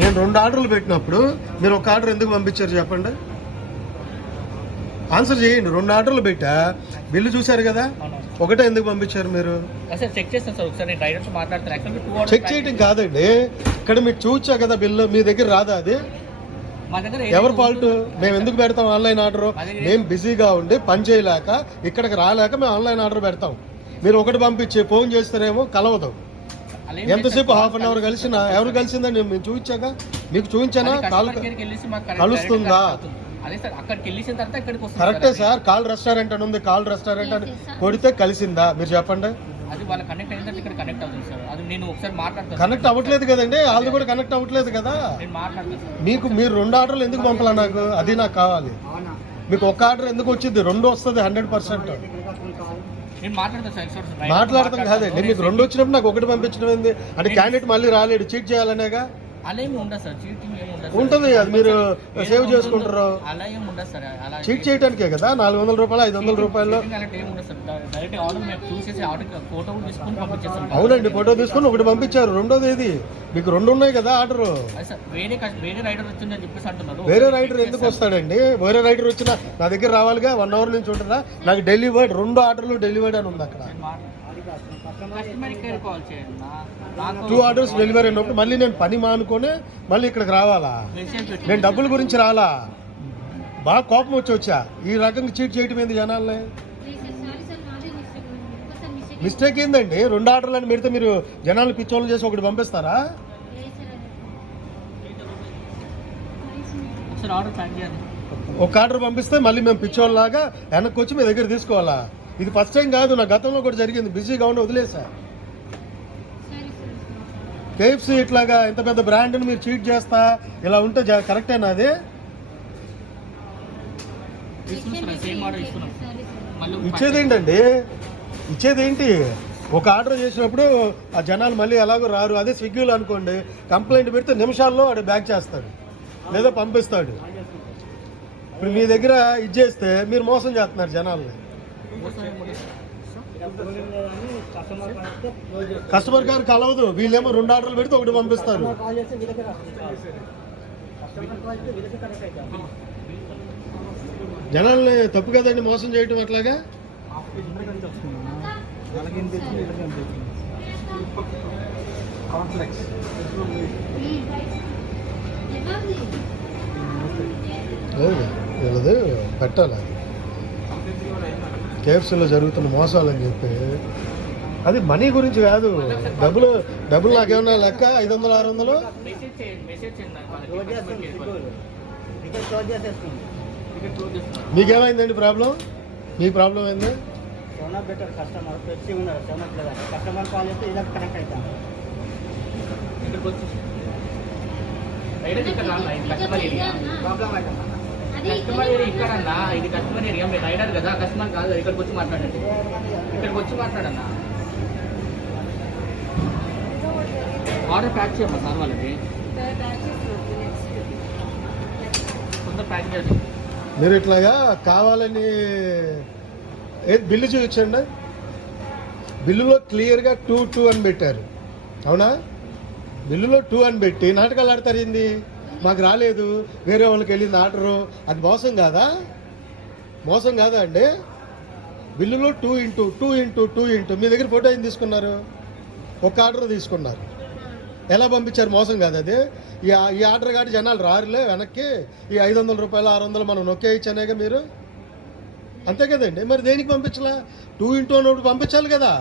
నేను 2 ఆర్డర్లు పెట్టినప్పుడు మీరు ఒక ఆర్డర్ ఎందుకు పంపించారు చెప్పండి, ఆన్సర్ చేయండి. 2 ఆర్డర్లు పెట్టా, బిల్లు చూశారు కదా, ఒకటే ఎందుకు పంపించారు మీరు? చెక్ చేయడం కాదండి, ఇక్కడ మీరు చూచా కదా బిల్లు, మీ దగ్గర రాదా అది? ఎవరి ఫాల్ట్? మేము ఎందుకు పెడతాం ఆన్లైన్ ఆర్డర్? మేము బిజీగా ఉండి పని చేయలేక ఇక్కడికి రాలేక మేము ఆన్లైన్ ఆర్డర్ పెడతాం. మీరు ఒకటి పంపించి ఫోన్ చేస్తారేమో కలవదు. ఎంతసేపు హాఫ్ అన్ అవర్ కలిసినా, ఎవరు కలిసిందని మేము చూపించాక, మీకు చూపించానా? కాల్ కలుస్తుందా? కరెక్టే సార్, కాల్ రెస్టారెంట్ అని ఉంది, కాల్ రెస్టారెంట్ అని కొడితే కలిసిందా మీరు చెప్పండి? కనెక్ట్ అవ్వట్లేదు కదండి, వాళ్ళు కూడా కనెక్ట్ అవ్వట్లేదు కదా. మీకు మీరు 2 ఆర్డర్లు ఎందుకు పంపాలా నాకు? అది నాకు కావాలి. మీకు ఒక ఆర్డర్ ఎందుకు వచ్చింది? 2 వస్తుంది 100%. మాట్లాడతాం కాదండి, మీకు 2 వచ్చినప్పుడు నాకు ఒకటి పంపించడం ఏంది అంటే? క్యాండిడేట్ మళ్ళీ రాలేడు, చీట్ చేయాలనేగా ఉంటుంది. అది మీరు సేవ్ చేసుకుంటారు. చీట్ చేయడానికే కదా 400 రూపాయలు 500 రూపాయలు. అవునండి, ఫోటో తీసుకుని ఒకటి పంపించారు, రెండోది ఏది? మీకు 2 ఉన్నాయి కదా ఆర్డర్. వేరే రైడర్ ఎందుకు వస్తాడండి? వేరే రైడర్ వచ్చినా నా దగ్గర రావాలిగా, 1 అవర్ నుంచి ఉంటుందా? నాకు డెలివర్డ్ 2 ఆర్డర్లు డెలివర్డ్ అని ఉంది అక్కడ. 2 ఆర్డర్స్ డెలివరీ అయినప్పుడు మళ్ళీ నేను పని మానుకొని మళ్ళీ ఇక్కడికి రావాలా? నేను డబ్బుల గురించి రాలా, బాగా కోపం వచ్చా. ఈ రకంగా చీట్ చేయటం ఏంది జనాల్ని? మిస్టేక్ ఏందండి? 2 ఆర్డర్లు అని పెడితే మీరు జనాలు పిచ్చోళ్ళు చేసి ఒకటి పంపిస్తారా? ఒక ఆర్డర్ పంపిస్తే మళ్ళీ మేము పిచ్చోళ్ళలాగా వెనక్కి వచ్చి మీ దగ్గర తీసుకోవాలా? ఇది ఫస్ట్ టైం కాదు, నా గతంలో కూడా జరిగింది. బిజీగా ఉండి వదిలేసా. కేఎఫ్సీ ఇట్లాగా ఇంత పెద్ద బ్రాండ్ని మీరు చీట్ చేస్తా ఇలా ఉంటే కరెక్టేనా? అది ఇచ్చేదేంటండి? ఇచ్చేదేంటి? ఒక ఆర్డర్ చేసినప్పుడు ఆ జనాలు మళ్ళీ ఎలాగో రారు. అదే స్విగ్గీలో అనుకోండి, కంప్లైంట్ పెడితే నిమిషాల్లో వాడు బ్యాక్ చేస్తాడు లేదా పంపిస్తాడు. ఇప్పుడు మీ దగ్గర ఇచ్చేస్తే మీరు మోసం చేస్తున్నారు జనాల్ని. కస్టమర్ గారు కలవదు, వీళ్ళేమో 2 ఆర్డర్లు పెడితే ఒకటి పంపిస్తారు. జనాల్ని తప్పు కదండి మోసం చేయటం అట్లాగా. వీళ్ళది పెట్టాలి కేఎఫ్సీలో జరుగుతున్న మోసాలని చెప్పి. అది మనీ గురించి కాదు, డబ్బులు నాకేమన్నా లెక్క 500 600. మీకేమైందండి ప్రాబ్లం? మీ ప్రాబ్లం ఏంది? కస్టమర్ ఇక్కడ అన్నా, ఇది కస్టమర్ ఏరియా, మీరు రైడర్ కదా, కస్టమర్ కాదు. ఇక్కడికి వచ్చి మాట్లాడండి, ఇక్కడికి వచ్చి మాట్లాడన్నా. ఆర్డర్ ప్యాక్ చేయమ్మా సార్ వాళ్ళకి, కొంత ప్యాక్ చేయండి. మీరు ఇట్లాగా కావాలని బిల్లు చూపించండి. బిల్లులో క్లియర్గా 2 అని పెట్టారు, అవునా? బిల్లులో 2 అని పెట్టి నాటకాలు ఆడతారు ఏంది? మాకు రాలేదు, వేరే వాళ్ళకి వెళ్ళింది ఆర్డరు. అది మోసం కాదా? మోసం కాదా అండి? బిల్లులో 2x2x2x మీ దగ్గర ఫోటో ఏం తీసుకున్నారు? ఒక ఆర్డర్ తీసుకున్నారు, ఎలా పంపించారు? మోసం కాదు అది? ఈ ఆర్డర్ కాదు, జనాలు రారులే వెనక్కి, ఈ 500 రూపాయలు 600 మనం నొక్కేయచ్చనేగా మీరు, అంతే కదండి. మరి దేనికి పంపించలా? 2x2 అన్నప్పుడు పంపించాలి కదా.